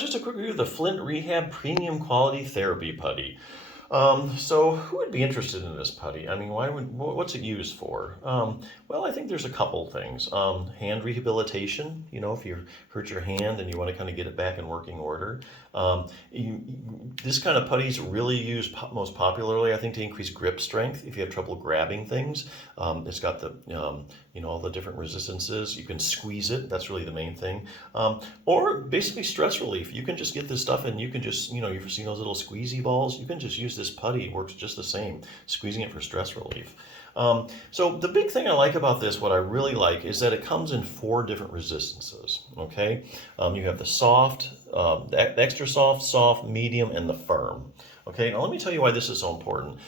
just a quick review of the Flint Rehab Premium Quality Therapy Putty. So who would be interested in this putty? I mean, what's it used for? Well, I think there's a couple things. Hand rehabilitation, if you hurt your hand and you want to kind of get it back in working order. This kind of putty is really used most popularly, I think, to increase grip strength. If you have trouble grabbing things, it's got the, all the different resistances. You can squeeze it. That's really the main thing. Or basically stress relief. You can just get this stuff and you can just, you've seen those little squeezy balls. You can just use this putty. It works just the same, squeezing it for stress relief. So the big thing I like about this, what I really like, is that it comes in 4 different resistances, okay? You have the soft, the extra soft, soft, medium, and the firm. Okay, now let me tell you why this is so important.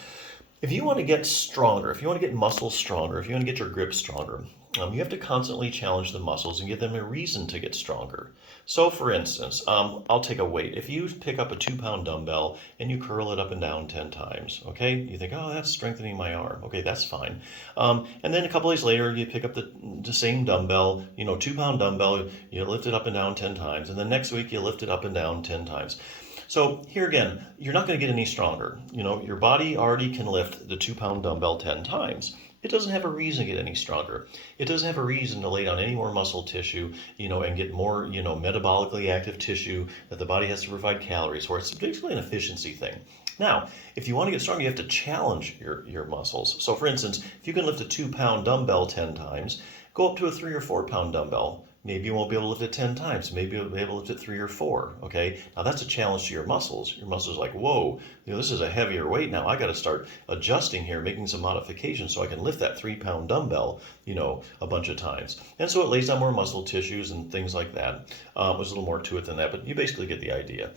If you want to get stronger, if you want to get muscles stronger, if you want to get your grip stronger, you have to constantly challenge the muscles and give them a reason to get stronger. So for instance, I'll take a weight. If you pick up a 2-pound dumbbell and you curl it up and down 10 times, okay? You think, oh, that's strengthening my arm. Okay, that's fine. And then a couple days later, you pick up the same dumbbell, 2-pound dumbbell, you lift it up and down 10 times. And then next week, you lift it up and down 10 times. So here again, you're not going to get any stronger. Your body already can lift the 2-pound dumbbell 10 times. It doesn't have a reason to get any stronger. It doesn't have a reason to lay down any more muscle tissue, and get more, metabolically active tissue that the body has to provide calories for. It's basically an efficiency thing. Now, if you want to get stronger, you have to challenge your muscles. So for instance, if you can lift a 2-pound dumbbell 10 times, go up to a 3 or 4-pound dumbbell. Maybe you won't be able to lift it 10 times. Maybe you'll be able to lift it 3 or 4. Okay. Now that's a challenge to your muscles. Your muscles are like, whoa, this is a heavier weight now. I got to start adjusting here, making some modifications so I can lift that 3-pound dumbbell, a bunch of times. And so it lays down more muscle tissues and things like that. There's a little more to it than that, but you basically get the idea.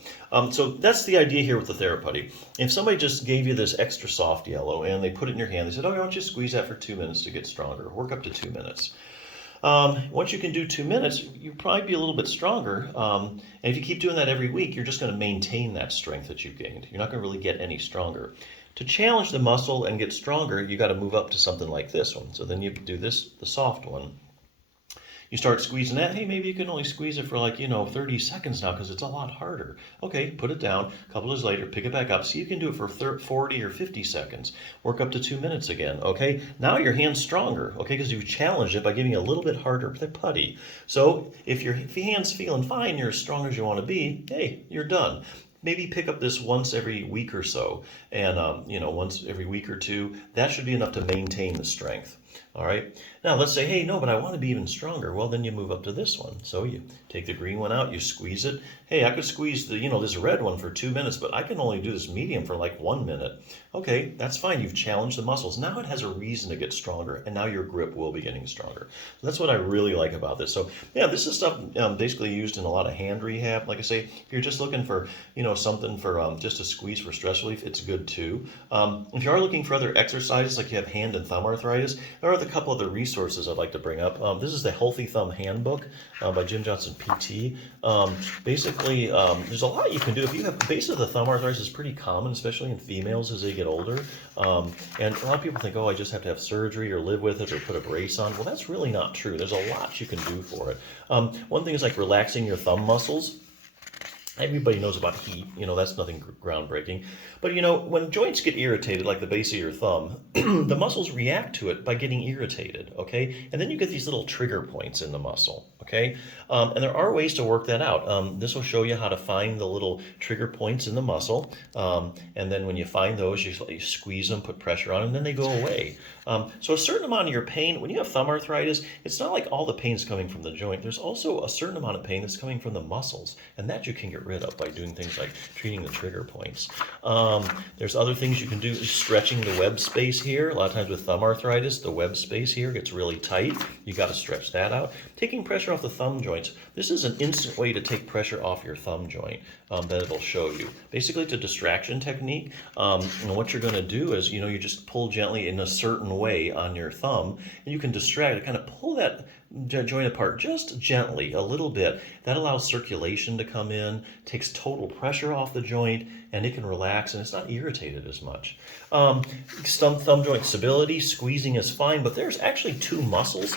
So that's the idea here with the TheraPutty. If somebody just gave you this extra soft yellow and they put it in your hand, they said, oh, why don't you squeeze that for 2 minutes to get stronger? Work up to 2 minutes. Once you can do 2 minutes, you'll probably be a little bit stronger. And if you keep doing that every week, you're just going to maintain that strength that you've gained. You're not going to really get any stronger. To challenge the muscle and get stronger, you got to move up to something like this one. So then you do this, the soft one. You start squeezing that. Hey, maybe you can only squeeze it for 30 seconds now because it's a lot harder. Okay, put it down. A couple days later, pick it back up. See, you can do it for 40 or 50 seconds. Work up to 2 minutes again. Okay, now your hand's stronger. Okay, because you challenged it by getting a little bit harder with the putty. So if your hand's feeling fine, you're as strong as you want to be. Hey, you're done. Maybe pick up this once every week or so, and once every week or 2. That should be enough to maintain the strength. All right. Now let's say, hey, no, but I want to be even stronger. Well, then you move up to this one. So you take the green one out, you squeeze it. Hey, I could squeeze this red one for 2 minutes, but I can only do this medium for 1 minute. Okay, that's fine. You've challenged the muscles. Now it has a reason to get stronger, and now your grip will be getting stronger. So that's what I really like about this. So yeah, this is stuff basically used in a lot of hand rehab. Like I say, if you're just looking for, something for just a squeeze for stress relief, it's good too. If you are looking for other exercises, like you have hand and thumb arthritis, there are a couple other resources I'd like to bring up. This is the Healthy Thumb Handbook by Jim Johnson, PT. Basically, there's a lot you can do. If you have base of the thumb arthritis is pretty common, especially in females as they get older. And a lot of people think, oh, I just have to have surgery or live with it or put a brace on. Well, that's really not true. There's a lot you can do for it. One thing is like relaxing your thumb muscles. Everybody knows about heat, that's nothing groundbreaking. But when joints get irritated, like the base of your thumb, the muscles react to it by getting irritated, okay? And then you get these little trigger points in the muscle, okay? And there are ways to work that out. This will show you how to find the little trigger points in the muscle. And then when you find those, you squeeze them, put pressure on them, and then they go away. So a certain amount of your pain, when you have thumb arthritis, it's not like all the pain's coming from the joint. There's also a certain amount of pain that's coming from the muscles, and that you can get rid of by doing things like treating the trigger points. There's other things you can do, stretching the web space here. A lot of times with thumb arthritis, the web space here gets really tight. You got to stretch that out. Taking pressure off the thumb joints. This is an instant way to take pressure off your thumb joint that it'll show you. Basically, it's a distraction technique. And what you're going to do is, you just pull gently in a certain way on your thumb, and you can distract it, kind of pull that joint apart just gently, a little bit. That allows circulation to come in, takes total pressure off the joint, and it can relax, and it's not irritated as much. Thumb joint stability, squeezing is fine, but there's actually 2 muscles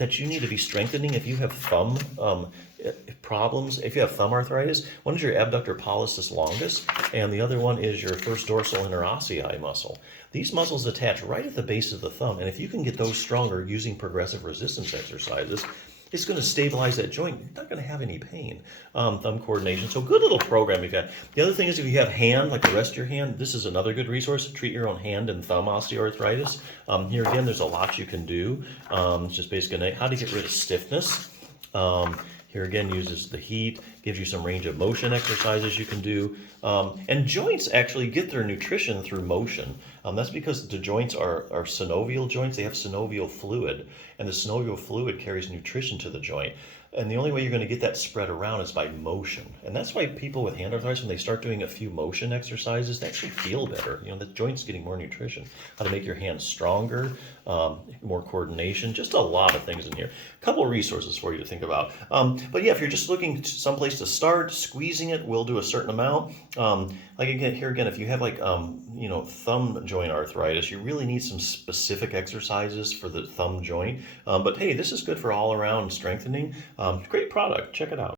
that you need to be strengthening if you have thumb problems. If you have thumb arthritis, one is your abductor pollicis longus, and the other one is your first dorsal interossei muscle. These muscles attach right at the base of the thumb, and if you can get those stronger using progressive resistance exercises, it's going to stabilize that joint. You're not going to have any pain. Thumb coordination. So good little program you've got. The other thing is if you have hand, like the rest of your hand, this is another good resource. Treat your own hand and thumb osteoarthritis. Here again, there's a lot you can do. It's just basically how to get rid of stiffness. Here again, uses the heat, gives you some range of motion exercises you can do. And joints actually get their nutrition through motion. That's because the joints are synovial joints. They have synovial fluid, and the synovial fluid carries nutrition to the joint. And the only way you're going to get that spread around is by motion. And that's why people with hand arthritis, when they start doing a few motion exercises, they actually feel better. The joint's getting more nutrition. How to make your hands stronger, more coordination, just a lot of things in here. A couple of resources for you to think about. But yeah, if you're just looking someplace to start, squeezing it will do a certain amount. Like again, here again, if you have like, thumb joint arthritis, you really need some specific exercises for the thumb joint. But hey, this is good for all around strengthening. Great product. Check it out.